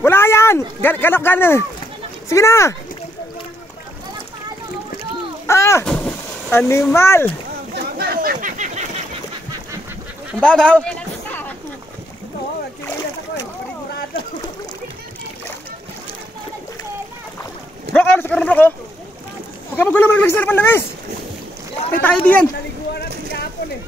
Wala yan! Galak gano'n. Sige na! Ah! Animal! Ang babaw! Bro, ano sa karoon bro ko? Huwag ka magulo, maglag sa panlawis! Tay tayo diyan! Naliguan natin kahapon eh.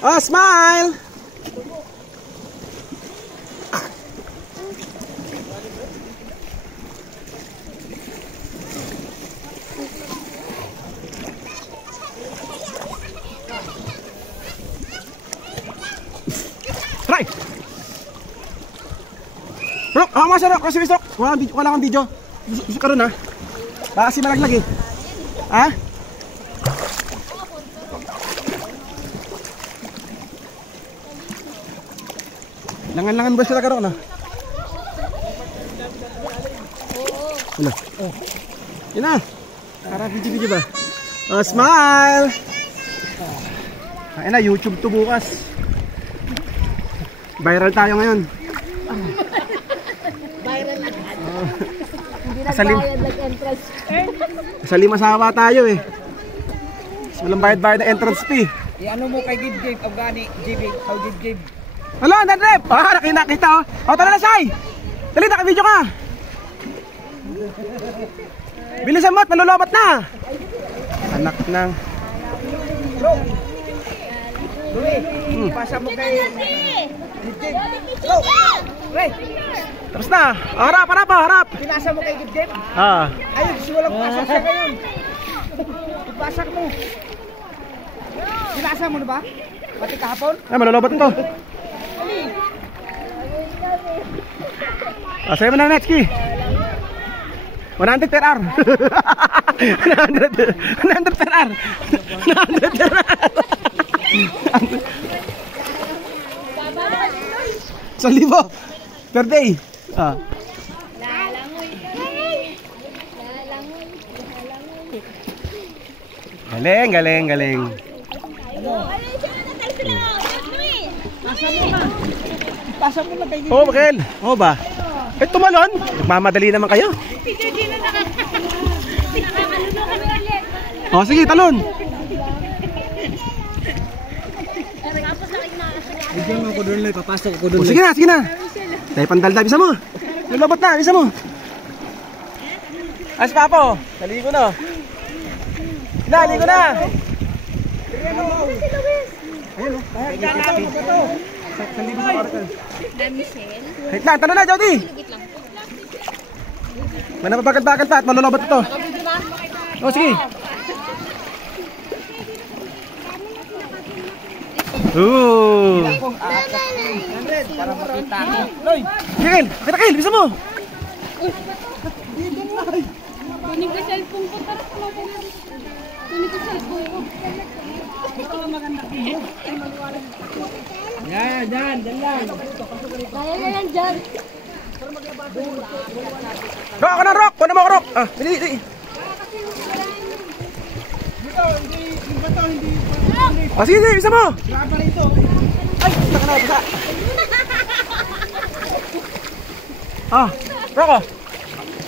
Oh, smile! Try! Bro, mas ano, kasi Bro, wala kang video. Gusto ka ron ha? Baka kasi malaglag eh. Ha? Langan-langan ba sila karoon ha? Wala. Yun na. Para video ba? Oh, smile! Ayun na, YouTube to bukas. Viral tayo ngayon. Viral na. Hindi Kasalim- nagbayad nag-entrance. Sa limasawa tayo eh. Mas walang bayad-bayad na entrance fee. I-ano mo kay Gib, Afghani, Gib, how Gib. Hello, Dandrep! Ah, nakita oh. O, tara na, Sai! Dali, naka-video ka! Bilisan mo at malulobot na! Anak ng... Bro! Duli, pasa mo kay Gib. Bro! Ray! Tapos na! Harap, harap, harap! Pinasa mo kay Gib. Ah. Ayun, gusto walang pasok siya ngayon. Ipasak mo. Pinasa mo na ba? Pati kahapon? Ay, malulobot nito. Ah, sa'yo mo na, Netski. 100 per hour. 100 per hour. 100 per hour. 1,000 per day. Ah. Galing, galing, galing. Ipasa mo na kay Gib. Oh, Bakel. Oh ba? Eh, tumalon. Magmamadali naman kayo. Oh, sige, talon. Bigyan mo ko doon lang, papasok ko doon. Oh, sige na, sige na. Tayo pandalda, bisa mo. Nalabot na, bisa mo. As papo, naligo na. Naligo na. Ayun oh. Naligo sa oracle. Wait lang, talo na, Jody. May napabagal-bagal pa at malulobot ito. Oh, sige. Ooh. Para makita mo. Kil, Kil, bisa mo. Kunin ko cellphone ko. Tara, kunin ko cellphone ko. Yan, dyan lang. Kaya na yan dyan. Rock ako na, Rock. Kuha na mo ako, Rock. Ah, dili, dili. Ah, sige, sige, bisa mo. Ay, basta ka na, basta. Ah, Rock oh.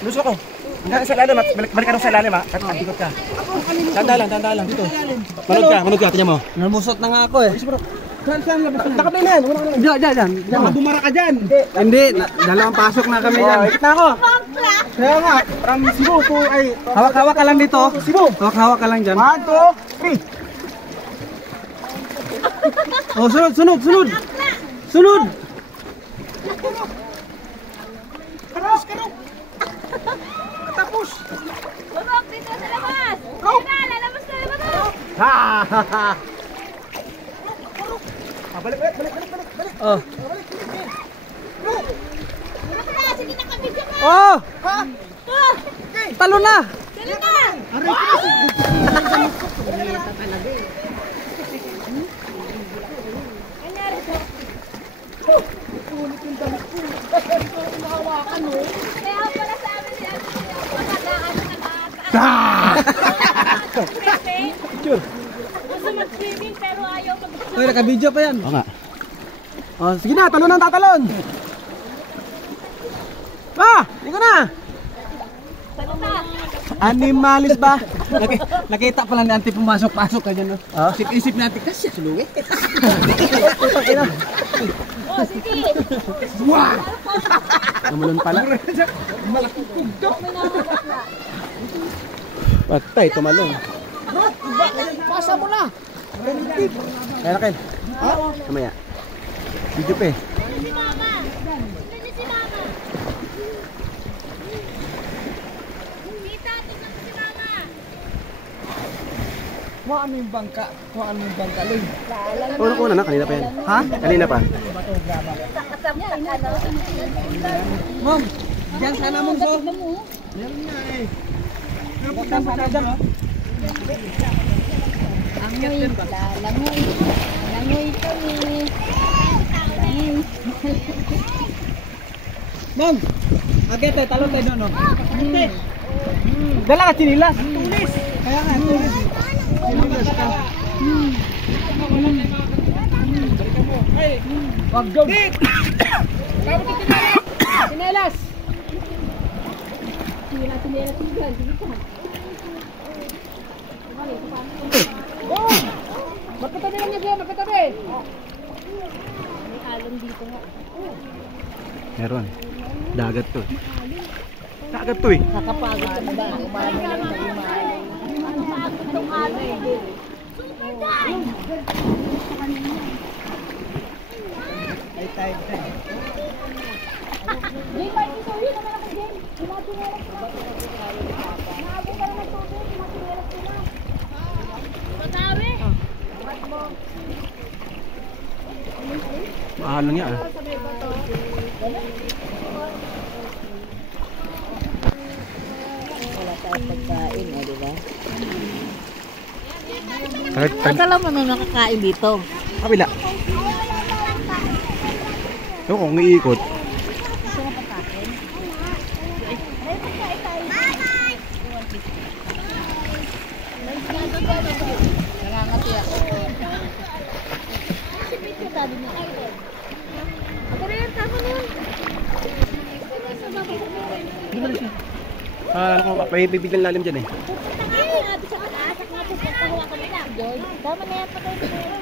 Luso ko. Hanggang sa ilalim, balik ka rin sa ilalim ha. At ikot ka. Tanda lang, dito. Manood ka, tingnan mo. Namusot na nga ako eh. Saan labas na? Nakapay na yan, Diyan. Baka bumara ka dyan. Hindi, dalawang pasok na kami Oh, dyan. ikot na ako. Kaya nga, From Cebu to, ay, hawak-hawak ka lang dito. Cebu. Hawak-hawak ka lang dyan. 1, 2, 3. Oh, sunod. Sunod. Karos. Tapos. Bumok, dito sa labas. Tara, lalabas na labas. Ha, ha, ha. Balik. Oh. Sige na kami dyan. Oh! Talo na! Dali na. Kaya pala sa amin siya. Pagkadaan na Sure. Gusto mag-swimming pero ayaw mag-swimming. Uy, naka-video pa yan. Oo nga. Oh, sige na, talon ang tatalon. Hindi ko na. Salita. Animalis ba? Nakita pa lang ni Auntie pumasok-pasok ka dyan. No? Ah? Isip natin, kasi suluwi. Putang ina. Oh, sige. Namalon pala. Malaking kugdo. Patay, tumalon. Pasa mo na. Kaya na, Ken. Kamaya. Video pa eh. Si Mama. Tingnan niyo si Mama. Tita, tingnan mo si Mama. Kuhaan mo yung bangka. Kuhaan mo yung bangka, Loy. Una na, kanina pa yan. Ha? Kanina pa. Mom, diyan sana mong so. Napagdan pa na dyan, oh. Langoy, langoy. Langoy kami. Langoy. Mom, agad tayo, talon tayo doon, oh. Dala ka chinilas. Tulis. Kaya nga, tulis. Chinilas ka. Wag doon. Chinilas. Tinelas tinggal. Magkatabi lang niya, magkatabi. May alon dito nga. Meron. Dagat to. Dagat to eh. Nakapagod ka ba? Umano lang na umano. Nakapagod tong alon. Super dive! Ay, tayo. Game, Marky, sorry naman ako, game. Tumatinelas sila. Naabot ka na ng tubig, tumatinelas sila. Matawi! Mahal lang yan. Wala tayong pagkain, di ba? Tag Akala mo nung nakakain dito. kabila. Ito kung iikot. Gusto mo pagkain? Nangangati ako. Si Pito sabi niya. Ako na yan, tama nun. Ano ko, may bibigyan lalim dyan eh. Tama na yan, patay.